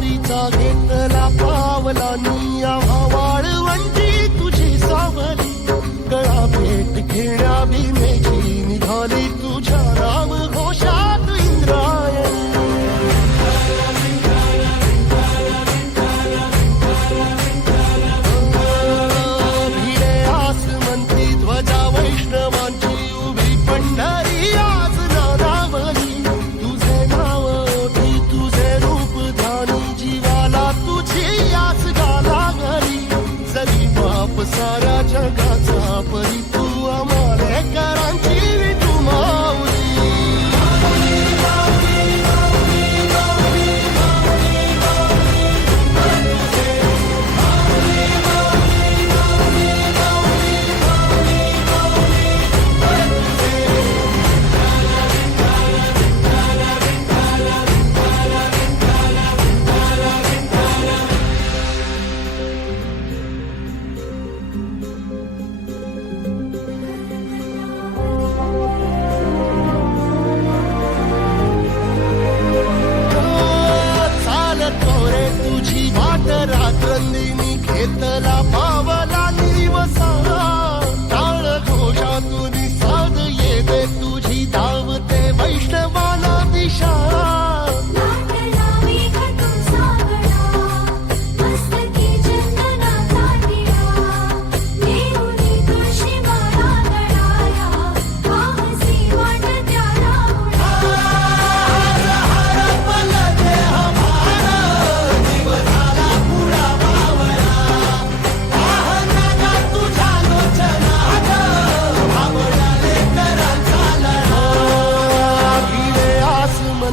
वारीचा घेतला पावला निया वाळवंटी तुझी सावली. गळा भेट घेण्या रात्रंदिनी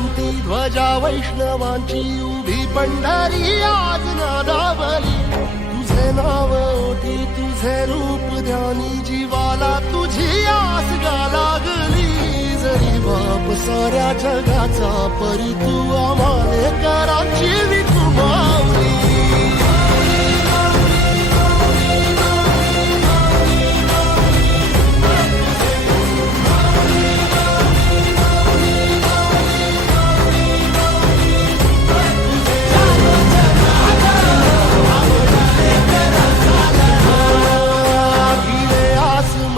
आसमंती ध्वजा वैष्णवांची उभी पंढरी आज नादावली. तुझे नाव ओठी तुझे रूप ध्यानी जीवाला तुझी आस गा लागली. जरी बाप साऱ्या जगाचा परी तू करा कराची तू